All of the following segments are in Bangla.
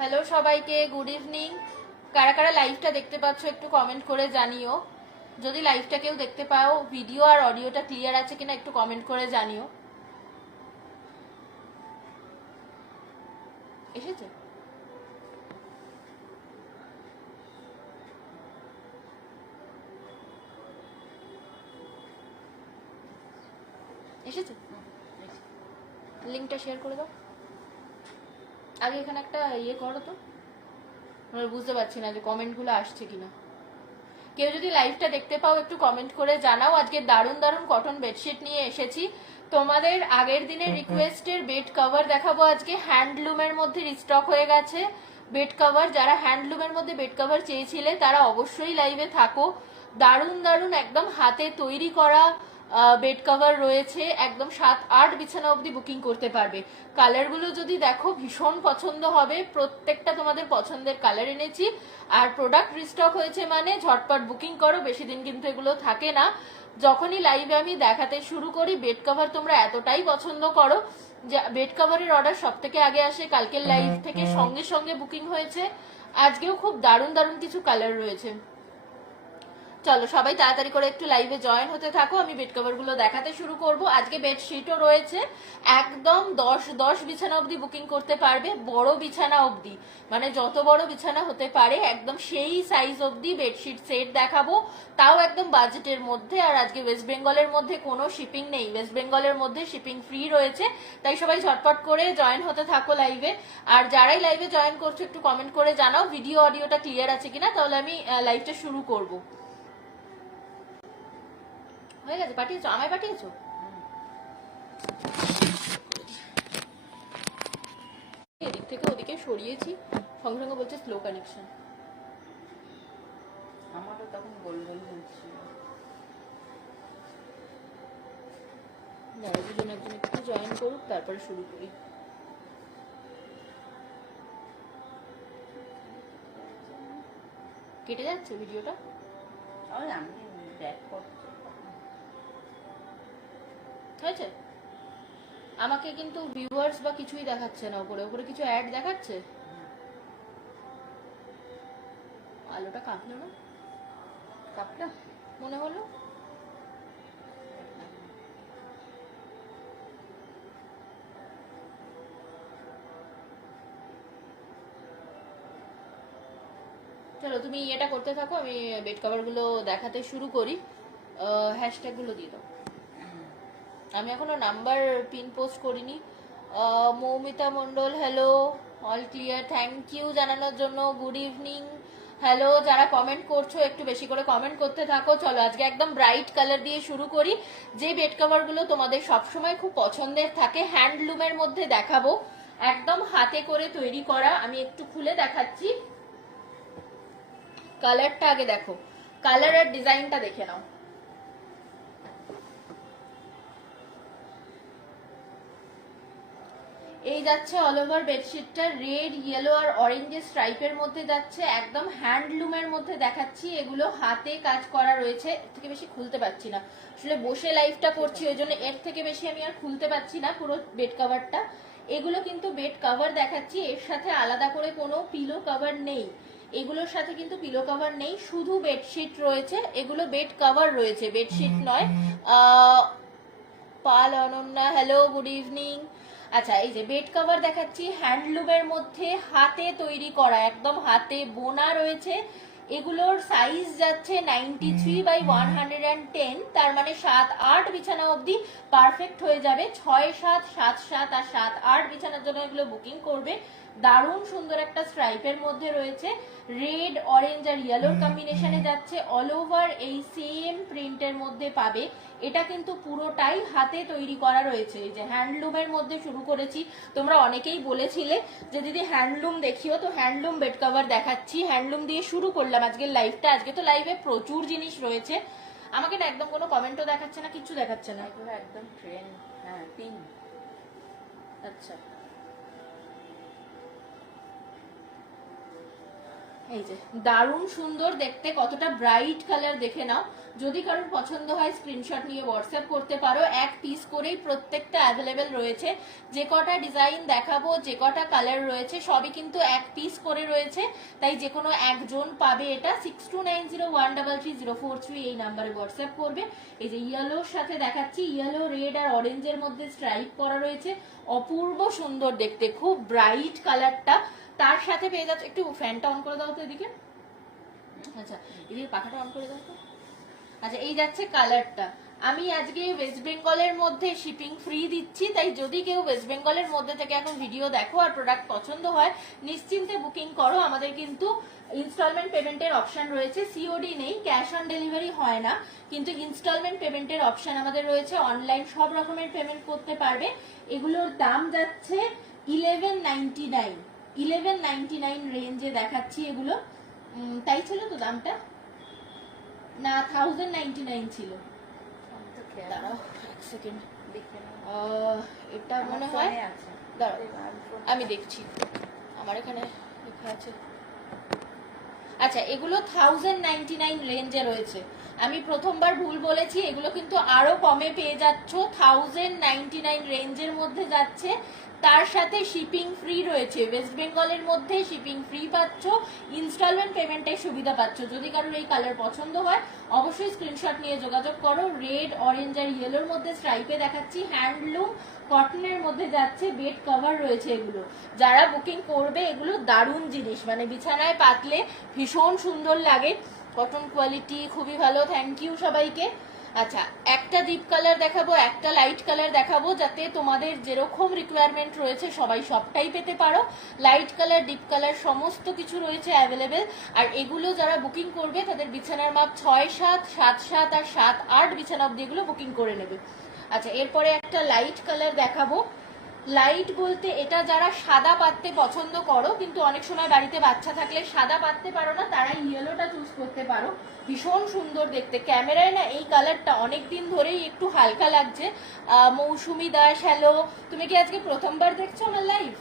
হ্যালো সবাইকে, গুড ইভিনিং। কারা কারা লাইভটা দেখতে পাচ্ছ একটু কমেন্ট করে জানিও। যদি লাইভটা কেউ দেখতে পাও, ভিডিও আর অডিওটা ক্লিয়ার আছে কিনা একটু কমেন্ট করে জানিও। এসেছে? এসেছে? লিঙ্কটা শেয়ার করে দাও। আগে এখানে একটা ইয়ে করো তো, বুঝতে পারছি না যে কমেন্টগুলো আসছে কিনা। কেউ যদি লাইভটা দেখতে পাও একটু কমেন্ট করে জানাও। আজকে দারুণ দারুণ কটন বেডশিট নিয়ে এসেছি। তোমাদের আগের দিনের রিকোয়েস্টের বেড কভার দেখাবো আজকে। হ্যান্ডলুমের মধ্যে রিস্টক হয়ে গেছে বেড কভার। যারা হ্যান্ডলুমের মধ্যে বেড কভার চেয়েছিলে তারা অবশ্যই লাইভে থাকো। দারুণ দারুণ একদম হাতে তৈরি করা বেড কভার রয়েছে, একদম 7-8 বিছানা অবধি বুকিং করতে পারবে। কালারগুলো যদি দেখো ভীষণ পছন্দ হবে, প্রত্যেকটা তোমাদের পছন্দের কালার এনেছি। আর প্রোডাক্ট রিস্টক হয়েছে মানে ঝটপট বুকিং করো, বেশি দিন কিন্তু এগুলো থাকে না। যখনই লাইভে আমি দেখাতে শুরু করি বেড কভার তোমরা এতটাই পছন্দ করো যে বেড কভারের অর্ডার সব থেকে আগে আসে। কালকের লাইভ থেকে সঙ্গে সঙ্গে বুকিং হয়েছে। আজকেও খুব দারুণ দারুণ কিছু কালার রয়েছে। চলো সবাই তাড়াতাড়ি করে একটু লাইভে জয়েন হতে থাকো, আমি বেড কভার গুলো দেখাতে শুরু করব। আজকে বেডশিটও রয়েছে, একদম 10 বিছানা অবধি বুকিং করতে পারবে। বড় বিছানা অবধি, মানে যত বড় বিছানা হতে পারে একদম সেই সাইজ অবধি বেডশিট সেট দেখাবো, তাও একদম বাজেটের মধ্যে। আর আজকে ওয়েস্ট বেঙ্গলের মধ্যে কোনো শিপিং নেই, ওয়েস্ট বেঙ্গলের মধ্যে শিপিং ফ্রি রয়েছে। তাই সবাই ঝটপট করে জয়েন হতে থাকো লাইভে। আর যারাই লাইভে জয়েন করছো একটু কমেন্ট করে জানাও ভিডিও অডিওটা ক্লিয়ার আছে কিনা, তাহলে আমি লাইভটা শুরু করবো। হয়ে গেছে? পাঠিয়েছো? আমায় পাঠিয়েছো? এদিক থেকে ওদিকে সরিয়েছি, সঙ্গে সঙ্গে বলছে স্লো কানেকশন। আমারও তখন গোল গোল হচ্ছিল। দুজন একজন একটু জয়েন করুক, তারপরে শুরু করি। কেটে যাচ্ছে ভিডিওটা? আমি ব্যাক করছি। হয়েছে? আমাকে কিন্তু ভিউয়ার্স বা কিছুই দেখাচ্ছে না, উপরে উপরে কিছু অ্যাড দেখাচ্ছে। আলোটা কাঁপলো না? কাপটা মনে হলো। চলো তুমি এটা করতে থাকো, আমি বেড কভার গুলো দেখাতে শুরু করি। হ্যাশট্যাগ গুলো দিয়ে দাও। আমি এখনো নাম্বার পিন পোস্ট করিনি। Moumita Mondal, hello, all clear, thank you জানানোর জন্য। Good evening, hello. যারা কমেন্ট করছো একটু বেশি করে কমেন্ট করতে থাকো। চলো আজকে একদম ব্রাইট কালার দিয়ে শুরু করি। যে বেড কভার গুলো তোমাদের সবসময় খুব পছন্দের থাকে, হ্যান্ডলুমের মধ্যে দেখাবো, একদম হাতে করে তৈরি করা। আমি একটু খুলে দেখাচ্ছি। কালারটা আগে দেখো, কালার আর ডিজাইনটা দেখে নাও। এই যাচ্ছে অল ওভার বেডশিটটা রেড, ইয়েলো আর অরেঞ্জের স্ট্রাইপের মধ্যে যাচ্ছে, একদম হ্যান্ডলুমের মধ্যে দেখাচ্ছি। এগুলো হাতে কাজ করা রয়েছে। এর থেকে বেশি খুলতে পারছি না, আসলে বসে লাইভটা করছি, ওই জন্য এর থেকে বেশি আমি আর খুলতে পারছি না পুরো বেড কভারটা। এগুলো কিন্তু বেড কভার দেখাচ্ছি, এর সাথে আলাদা করে কোনো পিলো কভার নেই। এগুলোর সাথে কিন্তু পিলো কভার নেই, শুধু বেডশিট রয়েছে। এগুলো বেড কভার রয়েছে, বেডশিট নয়। পাল অনন্যা, হ্যালো, গুড ইভিনিং। আচ্ছা, এই যে বেড কভার দেখাচ্ছি হ্যান্ডলুমের মধ্যে, হাতে তৈরি করা, একদম হাতে বোনা রয়েছে। এগুলোর সাইজ যাচ্ছে 93/110, তার মানে 7-8 বিছানা অবধি পারফেক্ট হয়ে যাবে। 6-7, 7-7 আর 7-8 বিছানার জন্য এগুলো বুকিং করবে। দারুণ সুন্দর একটা স্ট্রাইপের মধ্যে রয়েছে, রেড, অরেঞ্জ আর ইয়েলোর কম্বিনেশনে যাচ্ছে। অল ওভার এই সেম প্রিন্টের মধ্যে পাবে। এটা কিন্তু পুরোটাই হাতে তৈরি করা রয়েছে। এই যে হ্যান্ডলুমের মধ্যে শুরু করেছি, তোমরা অনেকেই বলেছিলে যে দিদি হ্যান্ডলুম দেখিও, তো হ্যান্ডলুম বেড কভার দেখাচ্ছি। হ্যান্ডলুম দিয়ে শুরু করলাম আজকের লাইভটা। আজকে তো লাইভে প্রচুর জিনিস রয়েছে। আমাকে না একদম কোনো কমেন্টও দেখাচ্ছে না, কিছু দেখাচ্ছে না। এগুলো একদম ট্রেন্ড। হ্যাঁ, পিন। আচ্ছা, এই যে দারুণ সুন্দর দেখতে, কতটা ব্রাইট কালার দেখে নাও। যদি কারোর পছন্দ হয় স্ক্রিনশট নিয়ে হোয়াটসঅ্যাপ করতে পারো। এক পিস করেই প্রত্যেকটা অ্যাভেলেবেল রয়েছে। যে কটা ডিজাইন দেখাবো, যে কটা কালার রয়েছে সবই কিন্তু এক পিস করে রয়েছে, তাই যে কোনো একজন পাবে এটা। 6290133043 এই নাম্বারে হোয়াটসঅ্যাপ করবে। এই যে ইয়েলোর সাথে দেখাচ্ছি, ইয়েলো, রেড আর অরেঞ্জের মধ্যে স্ট্রাইপ করা রয়েছে, অপূর্ব সুন্দর দেখতে, খুব ব্রাইট কালারটা। তার সাথে পেয়ে যাচ্ছে, একটু ফ্যানটা অন করে দাও তো এদিকে, আচ্ছা এদিকে পাখাটা অন করে দাও তো। আচ্ছা এই যাচ্ছে কালারটা। আমি আজকে ওয়েস্ট বেঙ্গলের মধ্যে শিপিং ফ্রি দিচ্ছি, তাই যদি কেউ ওয়েস্ট বেঙ্গলের মধ্যে থেকে এখন ভিডিও দেখো আর প্রোডাক্ট পছন্দ হয় নিশ্চিন্তে বুকিং করো। আমাদের কিন্তু ইনস্টলমেন্ট পেমেন্টের অপশন রয়েছে, সিওডি নেই, ক্যাশ অন ডেলিভারি হয় না, কিন্তু ইনস্টলমেন্ট পেমেন্টের অপশন আমাদের রয়েছে। অনলাইন সব রকমের পেমেন্ট করতে পারবে। এগুলোর দাম যাচ্ছে 1199, 1199 রেঞ্জে দেখাচ্ছি এগুলো। তাই ছিল তো দামটা, না 1099 ছিল? দাঁড়াও এক সেকেন্ড, এটা মনে হয়, দাঁড়াও আমি দেখছি, আমার এখানে লেখা আছে। আচ্ছা এগুলো 1099 রেঞ্জে রয়েছে। আমি প্রথমবার ভুল বলেছি, এগুলো কিন্তু আরো কমে পেয়ে যাচ্ছ। 1099 রেঞ্জের মধ্যে যাচ্ছে, তার সাথে শিপিং ফ্রি রয়েছে। ওয়েস্ট বেঙ্গলের মধ্যে শিপিং ফ্রি পাচ্ছ, ইনস্টলমেন্ট পেমেন্টের সুবিধা পাচ্ছ। যদি কারোর এই কালার পছন্দ হয় অবশ্যই স্ক্রিনশট নিয়ে যোগাযোগ করো। রেড, অরেঞ্জ আর ইয়েলোর মধ্যে স্ট্রাইপে দেখাচ্ছি, হ্যান্ডলুম কটনের মধ্যে যাচ্ছে, বেড কভার রয়েছে। এগুলো যারা বুকিং করবে এগুলো দারুণ জিনিস, মানে বিছানায় পাতলে ভীষণ সুন্দর লাগে, কটন কোয়ালিটি খুবই ভালো। থ্যাংক ইউ সবাইকে। আচ্ছা একটা ডিপ কালার দেখাবো, একটা লাইট কালার দেখাবো, যাতে তোমাদের যেরকম রিকোয়ারমেন্ট রয়েছে সবাই সবটাই পেতে পারো। লাইট কালার, ডিপ কালার সমস্ত কিছু রয়েছে অ্যাভেলেবেল। আর এগুলো যারা বুকিং করবে তাদের বিছানার মাপ 6-7, 7-7 আর 7-8 বিছানা অব্দি এগুলো বুকিং করে নেবে। আচ্ছা এরপরে একটা লাইট কালার দেখাবো। লাইট বলতে এটা যারা সাদা পাততে পছন্দ করো, কিন্তু অনেক সময় বাড়িতে বাচ্চা থাকলে সাদা পাততে পারো না, তারা ইয়েলোটা চুজ করতে পারো। ভীষণ সুন্দর দেখতে, ক্যামেরায় না এই কালারটা অনেকদিন ধরেই একটু হালকা লাগছে। মৌসুমি দাস, হ্যালো, তুমি কি আজকে প্রথমবার দেখছো আমার লাইভ?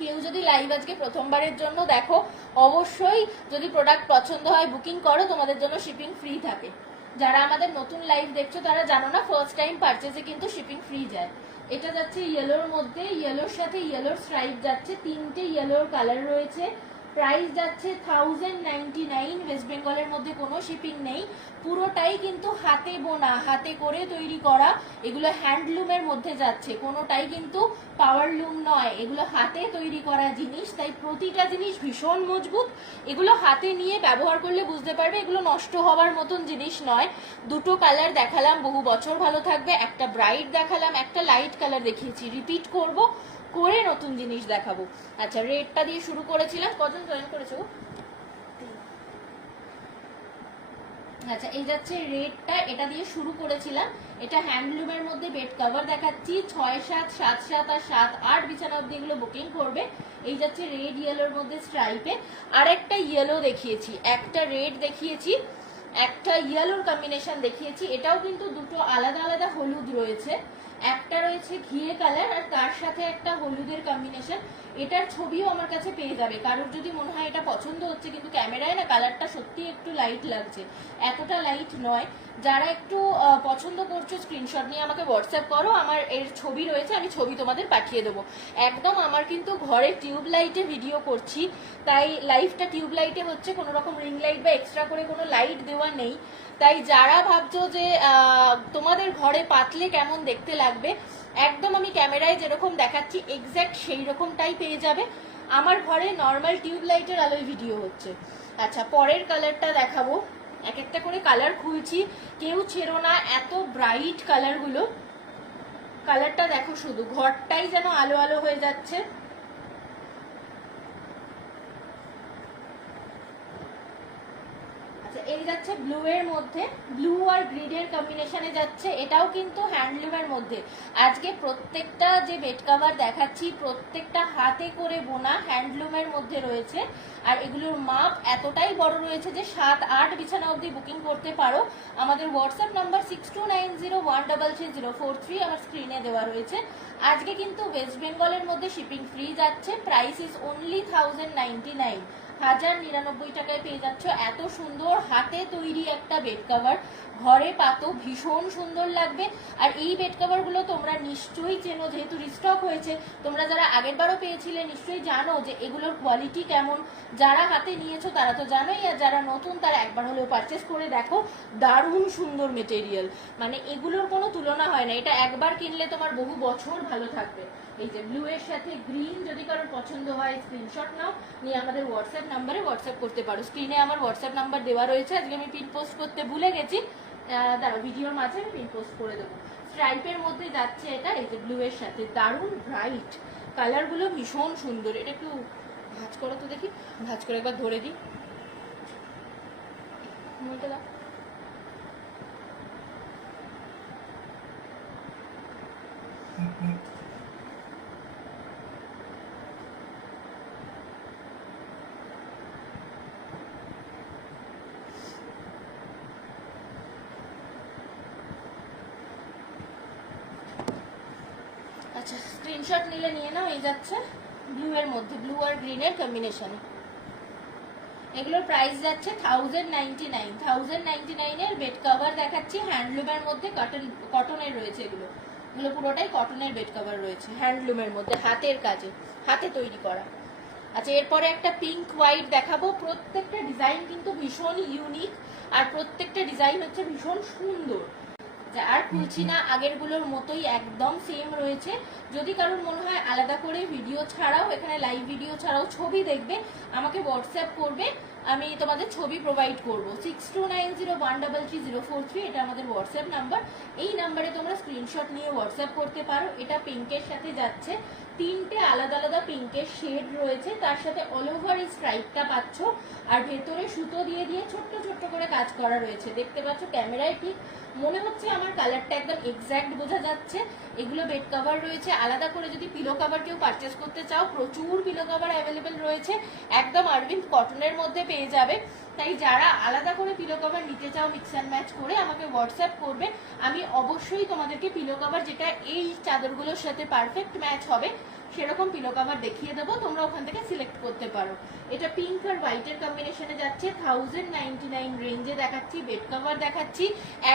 কেউ যদি লাইভ আজকে প্রথমবারের জন্য দেখো, অবশ্যই যদি প্রোডাক্ট পছন্দ হয় বুকিং করো, তোমাদের জন্য শিপিং ফ্রি থাকে। যারা আমাদের নতুন লাইভ দেখছো তারা জানো না, ফার্স্ট টাইম পারচেজে কিন্তু শিপিং ফ্রি যায়। এটা যাচ্ছে ইয়েলোর মধ্যে, ইয়েলোর সাথে ইয়েলোর স্ট্রাইপ যাচ্ছে, তিনটে ইয়েলোর কালার রয়েছে। প্রাইস যাচ্ছে 1099। ওয়েস্ট বেঙ্গলের মধ্যে কোনো শিপিং নেই, পুরোটাই কিন্তু হাতে বোনা, হাতে করে তৈরি করা। এগুলো হ্যান্ডলুমের মধ্যে যাচ্ছে, কোনোটাই কিন্তু পাওয়ার লুম নয়, এগুলো হাতে তৈরি করা জিনিস, তাই প্রতিটা জিনিস ভীষণ মজবুত। এগুলো হাতে নিয়ে ব্যবহার করলে বুঝতে পারবে এগুলো নষ্ট হওয়ার মতন জিনিস নয়। দুটো কালার দেখালাম, বহু বছর ভালো থাকবে। একটা ব্রাইট দেখালাম, একটা লাইট কালার দেখিয়েছি, রিপিট করব করে নতুন জিনিস দেখাবো। আচ্ছা রেডটা দিয়ে শুরু করেছিলাম, কজন জয়েন করেছো? আচ্ছা এই যাচ্ছে রেডটা, এটা দিয়ে শুরু করেছিলাম। এটা হ্যান্ডলুমের মধ্যে বেড কভার দেখাচ্ছি, 6-7, 7-7 আর 7-8 বিছানা অব্দি এগুলো বুকিং করবে। এই যাচ্ছে রেড ইয়েলোর মধ্যে স্ট্রাইপে। আর একটা ইয়েলো দেখিয়েছি, একটা রেড দেখিয়েছি, একটা ইয়েলোর কম্বিনেশন দেখিয়েছি। এটাও কিন্তু দুটো আলাদা আলাদা হলুদ রয়েছে, একটা রয়েছে ঘিয়ে কালার আর তার সাথে একটা হলুদের কম্বিনেশন। এটার ছবিও আমার কাছে পেয়ে যাবে, কারোর যদি মনে হয় এটা পছন্দ হচ্ছে, কিন্তু ক্যামেরায় না কালারটা সত্যি একটু লাইট লাগছে, এতটা লাইট নয়। যারা একটু পছন্দ করছো স্ক্রিনশট নিয়ে আমাকে হোয়াটসঅ্যাপ করো, আমার এর ছবি রয়েছে, আমি ছবি তোমাদের পাঠিয়ে দেবো। একদম আমার কিন্তু ঘরে টিউব লাইটে ভিডিও করছি, তাই লাইটটা টিউব লাইটে হচ্ছে, কোনো রকম রিং লাইট বা এক্সট্রা করে কোনো লাইট দেওয়া নেই। তাই যারা ভাবছো যে তোমাদের ঘরে পাতলে কেমন দেখতে লাগবে, একদম আমি ক্যামেরায় যেরকম দেখাচ্ছি এক্স্যাক্ট সেই রকমটাই পেয়ে যাবে। আমার ঘরে নর্মাল টিউব লাইটের আলোয় ভিডিও হচ্ছে। আচ্ছা পরের কালারটা দেখাবো, এক একটা করে কালার খুলছি, কেউ ছেড়ো না, এত ব্রাইট কালারগুলো। কালারটা দেখো, শুধু ঘরটাই যেন আলো আলো হয়ে যাচ্ছে। এই যাচ্ছে ব্লু এর মধ্যে, ব্লু আর গ্রিডের কম্বিনেশনে যাচ্ছে, এটাও কিন্তু হ্যান্ডলুমের মধ্যে। আজকে প্রত্যেকটা যে বেড কভার দেখাচ্ছি প্রত্যেকটা হাতে করে বোনা হ্যান্ডলুমের মধ্যে রয়েছে। আর এগুলোর মাপ এতটাই বড় রয়েছে যে 7-8 বিছানা অবধি বুকিং করতে পারো। আমাদের হোয়াটসঅ্যাপ নাম্বার 6290133043 আমার স্ক্রিনে দেওয়া রয়েছে। আজকে কিন্তু ওয়েস্ট বেঙ্গলের মধ্যে শিপিং ফ্রি যাচ্ছে, প্রাইস ইজ অনলি 1099। 1099 টাকায় পেয়ে যাচ্ছ এত সুন্দর হাতে তৈরি একটা বেড কভার। ঘরে পাতো ভীষণ সুন্দর লাগবে। আর এই বেড কভার গুলো তোমরা নিশ্চয়ই চেনো, যেহেতু রিস্টক হয়েছে। তোমরা যারা আগের বারও পেয়েছিলে নিশ্চয়ই জানো যে এগুলোর কোয়ালিটি কেমন। যারা হাতে নিয়েছো তারা তো জানোই, আর যারা নতুন তারা একবার হলেও পারচেস করে দেখো। দারুণ সুন্দর মেটেরিয়াল, মানে এগুলোর কোনো তুলনা হয় না। এটা একবার কিনলে তোমার বহু বছর ভালো থাকবে। এই যে ব্লু এর সাথে গ্রিন, যদি কারোর পছন্দ হয় স্ক্রিনশট নাও, নিয়ে আমাদের হোয়াটসঅ্যাপ নাম্বারে হোয়াটসঅ্যাপ করতে পারো। স্ক্রিনে আমার হোয়াটসঅ্যাপ নাম্বার দেওয়া রয়েছে। আজকে আমি পিন পোস্ট করতে ভুলে গেছি, দাঁড়াও ভিডিওর মাঝে আমি পিন পোস্ট করে দেবো। স্ট্রাইপের মধ্যে যাচ্ছে এটা, এই যে ব্লু এর সাথে দারুণ ব্রাইট কালার গুলো, ভীষণ সুন্দর। এটা একটু ভাঁজ করো তো দেখি, ভাঁজ করে একবার ধরে দিই। দাও আচ্ছা, স্ক্রিনশট নিলে নিয়ে নাও। এই যাচ্ছে ব্লু এর মধ্যে, ব্লু আর গ্রিনের কম্বিনেশনে। এগুলোর প্রাইস যাচ্ছে 1099। 1099 এর বেড কভার দেখাচ্ছি। হ্যান্ডলুমের মধ্যে কটনের রয়েছে এগুলো পুরোটাই কটনের বেড কভার রয়েছে, হ্যান্ডলুমের মধ্যে, হাতের কাজে, হাতে তৈরি করা। আচ্ছা, এরপরে একটা পিঙ্ক হোয়াইট দেখাবো। প্রত্যেকটা ডিজাইন কিন্তু ভীষণ ইউনিক, আর প্রত্যেকটা ডিজাইন হচ্ছে ভীষণ সুন্দর। আর খুলছি না, আগের গুলোর মতোই একদম সেম রয়েছে। যদি কারোর মনে হয় আলাদা করে ভিডিও ছাড়াও, এখানে লাইভ ভিডিও ছাড়াও ছবি দেখবে, আমাকে হোয়াটসঅ্যাপ করবে, আমি তোমাদের ছবি প্রোভাইড করবো। 6290133043, এটা আমাদের হোয়াটসঅ্যাপ নাম্বার। এই নাম্বারে তোমরা স্ক্রিনশট নিয়ে হোয়াটসঅ্যাপ করতে পারো। এটা পিঙ্কের সাথে যাচ্ছে, তিনটে আলাদা আলাদা পিঙ্কের শেড রয়েছে, তার সাথে অল ওভার এই স্ট্রাইপটা পাচ্ছ। আর ভেতরে সুতো দিয়ে দিয়ে ছোট্ট ছোট্ট করে কাজ করা রয়েছে, দেখতে পাচ্ছ ক্যামেরায় ঠিক মনে হচ্ছে আমার কালারটা একদম এক্স্যাক্ট বোঝা যাচ্ছে। এগুলো বেড কভার রয়েছে। আলাদা করে যদি পিলো কভার কেউ পারচেস করতে চাও, প্রচুর পিলো কভার অ্যাভেলেবেল রয়েছে, একদম আরবিন্দ কটনের মধ্যে পেয়ে যাবে। তাই যারা আলাদা করে পিলো কভার নিতে চাও মিক্স অ্যান্ড ম্যাচ করে, আমাকে হোয়াটসঅ্যাপ করবে। আমি অবশ্যই তোমাদেরকে পিলো কভার যেটা এই চাদরগুলোর সাথে পারফেক্ট ম্যাচ হবে সেরকম পিলো কভার দেখিয়ে দেবো, তোমরা ওখান থেকে সিলেক্ট করতে পারো। এটা পিঙ্ক আর হোয়াইটের কম্বিনেশনে যাচ্ছে। 1099 রেঞ্জে দেখাচ্ছি, বেড কভার দেখাচ্ছি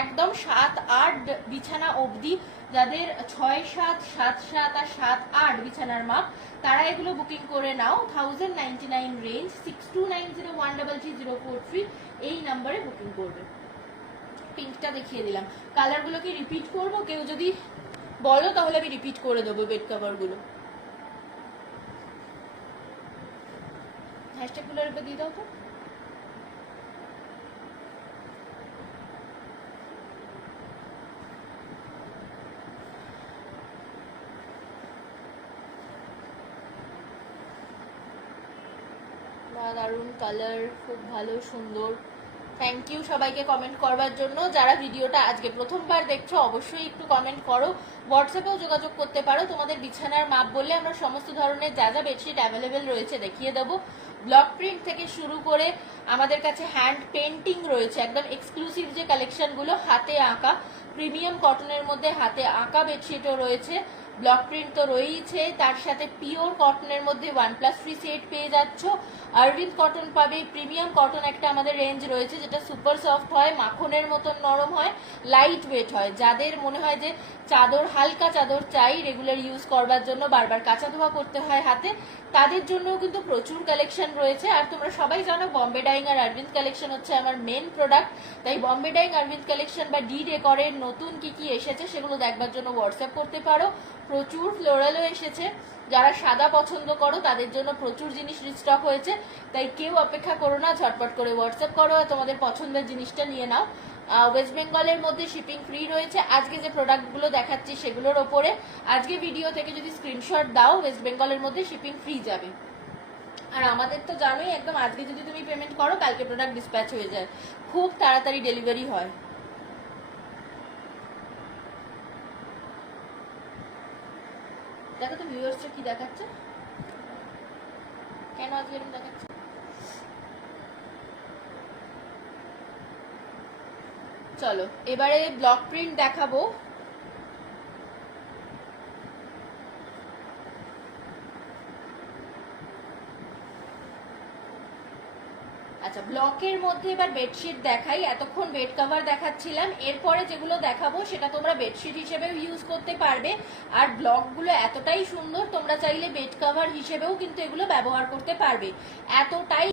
একদম 7-8 বিছানা অবধি। যাদের 6-7, 7-7 আর 7-8 বিছানার মাপ, তারা এগুলো বুকিং করে নাও। 1099 রেঞ্জ, 6290133043 এই নাম্বারে বুকিং করবে। পিঙ্কটা দেখিয়ে দিলাম। কালারগুলো কি রিপিট করবো? কেউ যদি বলো তাহলে আমি রিপিট করে দেবো বেড কভারগুলো। হ্যাশট্যাগুলো একবার দিয়ে দাও তো। দারুণ কালার, খুব ভালো, সুন্দর। থ্যাংক ইউ সবাইকে কমেন্ট করবার জন্য। যারা ভিডিওটা আজকে প্রথমবার দেখছো অবশ্যই একটু কমেন্ট করো। হোয়াটসঅ্যাপেও যোগাযোগ করতে পারো। তোমাদের বিছানার মাপ বললে আমরা সমস্ত ধরনের যা যা বেডশিট অ্যাভেলেবেল রয়েছে দেখিয়ে দেবো। ব্লক প্রিন্ট থেকে শুরু করে আমাদের কাছে হ্যান্ড পেন্টিং রয়েছে, একদম এক্সক্লুসিভ যে কালেকশনগুলো, হাতে আঁকা প্রিমিয়াম কটনের মধ্যে হাতে আঁকা বেডশিটও রয়েছে। ব্লক প্রিন্ট তো রয়েছে, তার সাথে পিওর কটনের মধ্যে 1+3 সেট পেয়ে যাচ্ছ। আরবিন্দ কটন পাবে, প্রিমিয়াম কটন একটা আমাদের রেঞ্জ রয়েছে যেটা সুপার সফট হয়, মাখনের মতন নরম হয়, লাইট ওয়েট হয়। যাদের মনে হয় যে চাদর, হালকা চাদর চাই রেগুলার ইউজ করবার জন্য, বারবার কাঁচা ধোয়া করতে হয় হাতে, তাদের জন্যও কিন্তু প্রচুর কালেকশন রয়েছে। আর তোমরা সবাই জানো বম্বে ডাইং আর আরবিন্দ কালেকশন হচ্ছে আমার মেন প্রোডাক্ট। তাই বম্বে ডাইং, আরবিন্দ কালেকশন বা ডি ডেকরের নতুন কি কি এসেছে সেগুলো দেখবার জন্য হোয়াটসঅ্যাপ করতে পারো। প্রচুর ফ্লোরালও এসেছে। যারা সাদা পছন্দ করো তাদের জন্য প্রচুর জিনিস রিস্টক হয়েছে। তাই কেউ অপেক্ষা করো না, ঝটপট করে হোয়াটসঅ্যাপ করো আর তোমাদের পছন্দের জিনিসটা নিয়ে নাও। ওয়েস্ট বেঙ্গলের মধ্যে শিপিং ফ্রি রয়েছে। আজকে যে প্রোডাক্টগুলো দেখাচ্ছি সেগুলোর ওপরে আজকে ভিডিও থেকে যদি স্ক্রিনশট দাও, ওয়েস্ট বেঙ্গলের মধ্যে শিপিং ফ্রি যাবে। আর আমাদের তো জানোই, একদম আজকে যদি তুমি পেমেন্ট করো কালকে প্রোডাক্ট ডিসপ্যাচ হয়ে যায়, খুব তাড়াতাড়ি ডেলিভারি হয়। দেখো তো ভিউয়ার্সটা কি দেখাচ্ছে, কেন আজকে এরকম দেখাচ্ছে। চলো এবারে ব্লক প্রিন্ট দেখাবো। আচ্ছা, ব্লকের মধ্যে এবার বেডশিট দেখাই। এতক্ষণ বেড কভার দেখাচ্ছিলাম, এরপরে যেগুলো দেখাবো সেটা তোমরা বেডশিট হিসেবেও ইউজ করতে পারবে। আর ব্লকগুলো এতটাই সুন্দর, তোমরা চাইলে বেড কভার হিসেবেও কিন্তু এগুলো ব্যবহার করতে পারবে, এতটাই